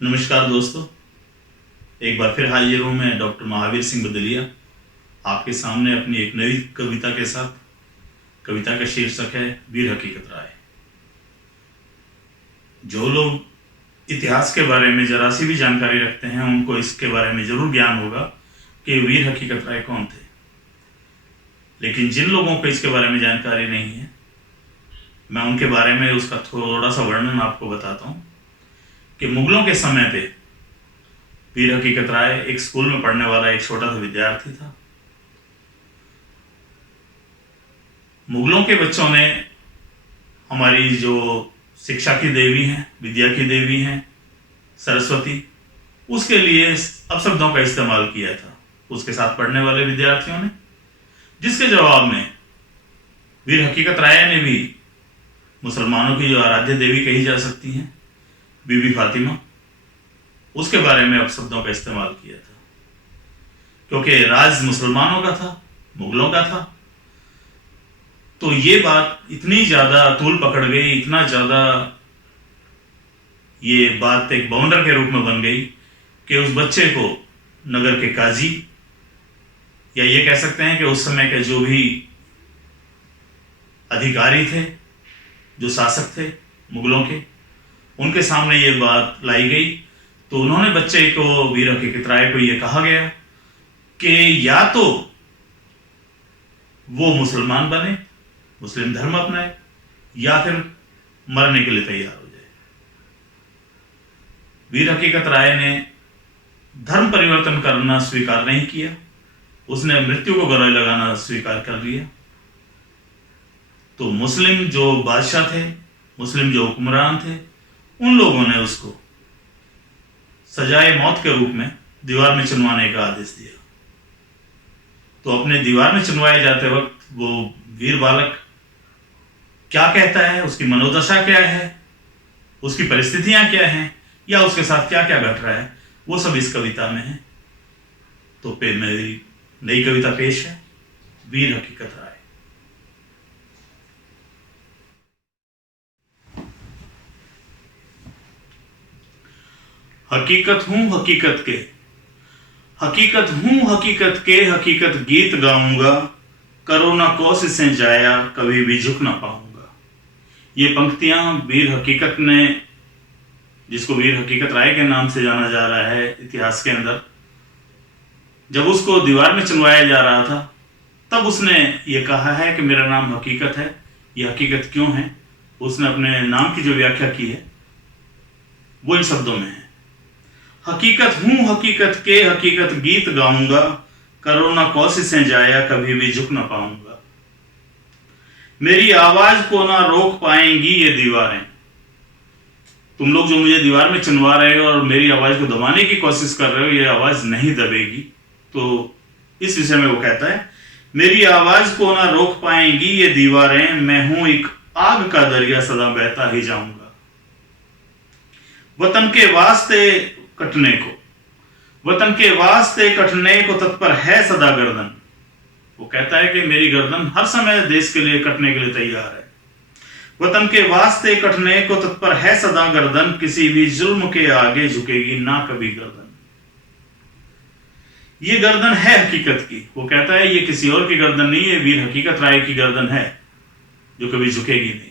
नमस्कार दोस्तों, एक बार फिर हाजिर हूँ मैं डॉक्टर महावीर सिंह बदलिया आपके सामने अपनी एक नई कविता के साथ। कविता का शीर्षक है वीर हकीकत राय। जो लोग इतिहास के बारे में जरा सी भी जानकारी रखते हैं उनको इसके बारे में जरूर ज्ञान होगा कि वीर हकीकत राय कौन थे। लेकिन जिन लोगों को इसके बारे में जानकारी नहीं है, मैं उनके बारे में उसका थोड़ा सा वर्णन आपको बताता हूँ कि मुगलों के समय पे वीर हकीकत राय एक स्कूल में पढ़ने वाला एक छोटा सा विद्यार्थी था। मुगलों के बच्चों ने हमारी जो शिक्षा की देवी हैं, विद्या की देवी हैं सरस्वती, उसके लिए अपशब्दों का इस्तेमाल किया था उसके साथ पढ़ने वाले विद्यार्थियों ने, जिसके जवाब में वीर हकीकत राय ने भी मुसलमानों की जो आराध्य देवी कही जा सकती हैं बीबी फातिमा, उसके बारे में अपशब्दों का इस्तेमाल किया था। क्योंकि राज मुसलमानों का था, मुगलों का था, तो ये बात इतनी ज्यादा तूल पकड़ गई, इतना ज्यादा ये बात एक बाउंडर के रूप में बन गई कि उस बच्चे को नगर के काजी, या ये कह सकते हैं कि उस समय के जो भी अधिकारी थे, जो शासक थे मुगलों के, उनके सामने ये बात लाई गई। तो उन्होंने बच्चे को, वीर हकीकत राय को, ये कहा गया कि या तो वो मुसलमान बने, मुस्लिम धर्म अपनाए, या फिर मरने के लिए तैयार हो जाए। वीर हकीकत राय ने धर्म परिवर्तन करना स्वीकार नहीं किया, उसने मृत्यु को गले लगाना स्वीकार कर लिया। तो मुस्लिम जो बादशाह थे, मुस्लिम जो हुक्मरान थे, उन लोगों ने उसको सजाए मौत के रूप में दीवार में चुनवाने का आदेश दिया। तो अपने दीवार में चुनवाए जाते वक्त वो वीर बालक क्या कहता है, उसकी मनोदशा क्या है, उसकी परिस्थितियां क्या हैं, या उसके साथ क्या क्या घट रहा है, वो सब इस कविता में है। तो मेरी नई कविता पेश है, वीर हकीकत राय। हकीकत हूं हकीकत के, हकीकत हूं हकीकत के, हकीकत गीत गाऊंगा, करो ना कोशिश से जाया, कभी भी झुक ना पाऊंगा। ये पंक्तियां वीर हकीकत ने, जिसको वीर हकीकत राय के नाम से जाना जा रहा है इतिहास के अंदर, जब उसको दीवार में चुनवाया जा रहा था तब उसने ये कहा है कि मेरा नाम हकीकत है। ये हकीकत क्यों है, उसने अपने नाम की जो व्याख्या की है वो इन शब्दों में है। हकीकत हूं हकीकत के, हकीकत गीत गाऊंगा, करो ना कोशिशें जाया, कभी भी झुक ना पाऊंगा। मेरी आवाज को ना रोक पाएंगी ये दीवारें। तुम लोग जो मुझे दीवार में चुनवा रहे हो और मेरी आवाज को दबाने की कोशिश कर रहे हो, ये आवाज नहीं दबेगी। तो इस विषय में वो कहता है, मेरी आवाज को ना रोक पाएंगी ये दीवारें, मैं हूं एक आग का दरिया, सदा बहता ही जाऊंगा। वतन के वास्ते कटने को, वतन के वास्ते कटने को तत्पर है सदा गर्दन। वो कहता है कि मेरी गर्दन हर समय देश के लिए कटने के लिए तैयार है। वतन के वास्ते कटने को तत्पर है सदा गर्दन, किसी भी जुल्म के आगे झुकेगी ना कभी गर्दन। ये गर्दन है हकीकत की। वो कहता है ये किसी और की गर्दन नहीं है, वीर हकीकत राय की गर्दन है जो कभी झुकेगी नहीं।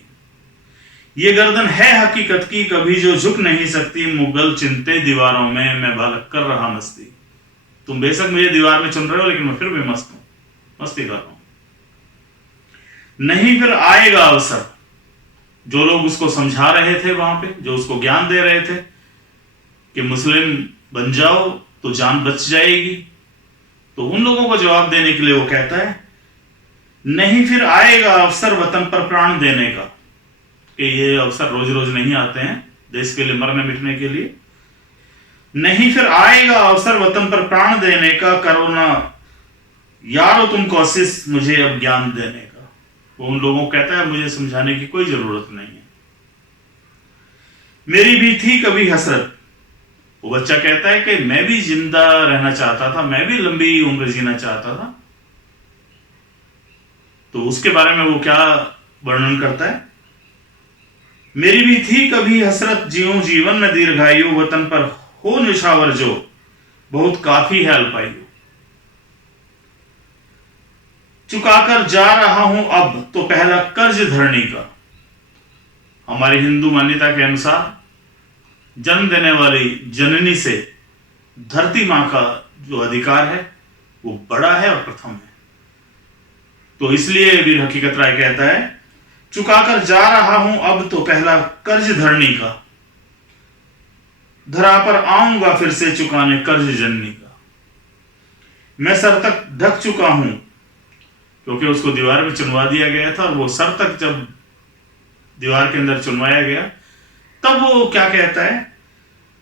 ये गर्दन है हकीकत की, कभी जो झुक नहीं सकती, मुगल चिंते दीवारों में मैं बालक कर रहा मस्ती। तुम बेशक मुझे दीवार में चुन रहे हो, लेकिन मैं फिर भी मस्त हूं, मस्ती कर रहा हूं। नहीं फिर आएगा अवसर। जो लोग उसको समझा रहे थे वहां पे, जो उसको ज्ञान दे रहे थे कि मुस्लिम बन जाओ तो जान बच जाएगी, तो उन लोगों को जवाब देने के लिए वो कहता है, नहीं फिर आएगा अवसर वतन पर प्राण देने का। कि ये अवसर रोज रोज नहीं आते हैं देश के लिए मरने मिटने के लिए। नहीं फिर आएगा अवसर वतन पर प्राण देने का, करो ना यारो तुम कोशिश मुझे अब ज्ञान देने का। वो उन लोगों को कहता है मुझे समझाने की कोई जरूरत नहीं है। मेरी भी थी कभी हसरत। वो बच्चा कहता है कि मैं भी जिंदा रहना चाहता था, मैं भी लंबी उम्र जीना चाहता था। तो उसके बारे में वो क्या वर्णन करता है, मेरी भी थी कभी हसरत, जीऊं जीवन में दीर्घायु, वतन पर हो निछावर जो, बहुत काफी है अल्पायु। चुकाकर जा रहा हूं अब तो पहला कर्ज धरनी का। हमारी हिंदू मान्यता के अनुसार जन्म देने वाली जननी से धरती मां का जो अधिकार है वो बड़ा है और प्रथम है। तो इसलिए वीर हकीकत राय कहता है, चुकाकर जा रहा हूं अब तो पहला कर्ज धरनी का, धरा पर आऊंगा फिर से चुकाने कर्ज जननी का। मैं सर तक ढक चुका हूं, क्योंकि उसको दीवार में चुनवा दिया गया था, और वो सर तक जब दीवार के अंदर चुनवाया गया तब वो क्या कहता है,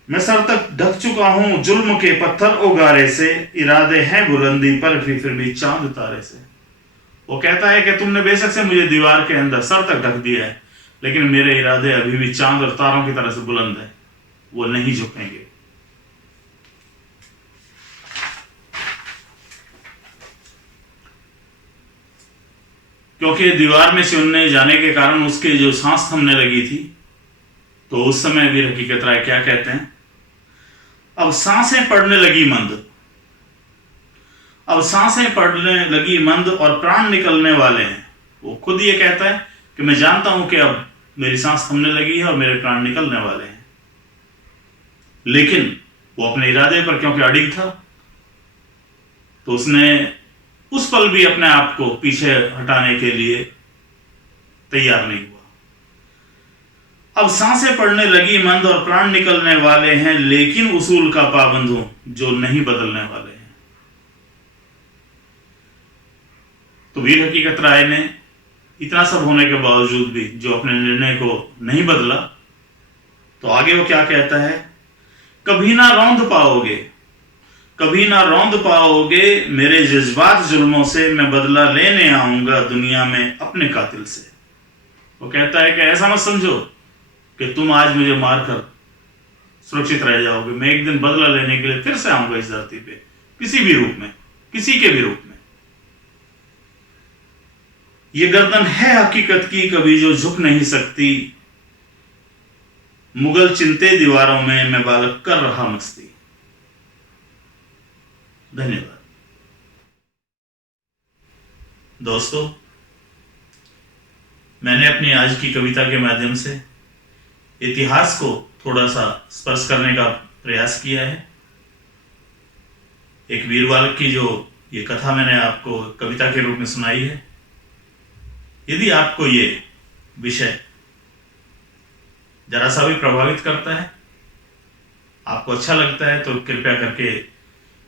मैं सर तक ढक चुका हूं जुल्म के पत्थर उगारे से, इरादे हैं बुलंदी पर फिर भी चांद तारे से। वो कहता है कि तुमने बेशक से मुझे दीवार के अंदर सर तक ढक दिया है, लेकिन मेरे इरादे अभी भी चांद और तारों की तरह से बुलंद है, वो नहीं झुकेंगे। क्योंकि दीवार में चुनने जाने के कारण उसके जो सांस थमने लगी थी, तो उस समय वीर हकीकत राय क्या कहते हैं, अब सांसें पड़ने लगी मंद, अब सांसें पड़ने लगी मंद और प्राण निकलने वाले हैं। वो खुद ये कहता है कि मैं जानता हूं कि अब मेरी सांस थमने लगी है और मेरे प्राण निकलने वाले हैं, लेकिन वो अपने इरादे पर क्योंकि अडिग था, तो उसने उस पल भी अपने आप को पीछे हटाने के लिए तैयार नहीं हुआ। अब सांसें पड़ने लगी मंद और प्राण निकलने वाले हैं, लेकिन उसूल का पाबंद हूं जो नहीं बदलने वाले हैं। तो वीर हकीकत राय ने इतना सब होने के बावजूद भी जो अपने निर्णय को नहीं बदला, तो आगे वो क्या कहता है, कभी ना रौंद पाओगे, कभी ना रौंद पाओगे मेरे जज्बात जुल्मों से, मैं बदला लेने आऊंगा दुनिया में अपने कातिल से। वो कहता है कि ऐसा मत समझो कि तुम आज मुझे मारकर सुरक्षित रह जाओगे, मैं एक दिन बदला लेने के लिए फिर से आऊंगा इस धरती पे, किसी भी रूप में, किसी के भी रूप में। ये गर्दन है हकीकत की कभी जो झुक नहीं सकती, मुगल चिंते दीवारों में मैं बालक कर रहा मस्ती। धन्यवाद दोस्तों, मैंने अपनी आज की कविता के माध्यम से इतिहास को थोड़ा सा स्पर्श करने का प्रयास किया है। एक वीर बालक की जो ये कथा मैंने आपको कविता के रूप में सुनाई है। यदि आपको ये विषय जरा सा भी प्रभावित करता है, आपको अच्छा लगता है, तो कृपया करके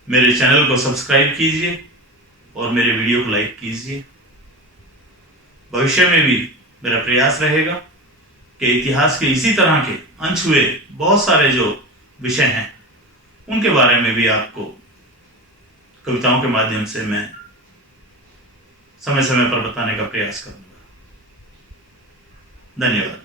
मेरे चैनल को सब्सक्राइब कीजिए और मेरे वीडियो को लाइक कीजिए। भविष्य में भी मेरा प्रयास रहेगा कि इतिहास के इसी तरह के अनछुए बहुत सारे जो विषय हैं उनके बारे में भी आपको कविताओं के माध्यम से मैं समय समय पर बताने का प्रयास करूंगा। धन्यवाद।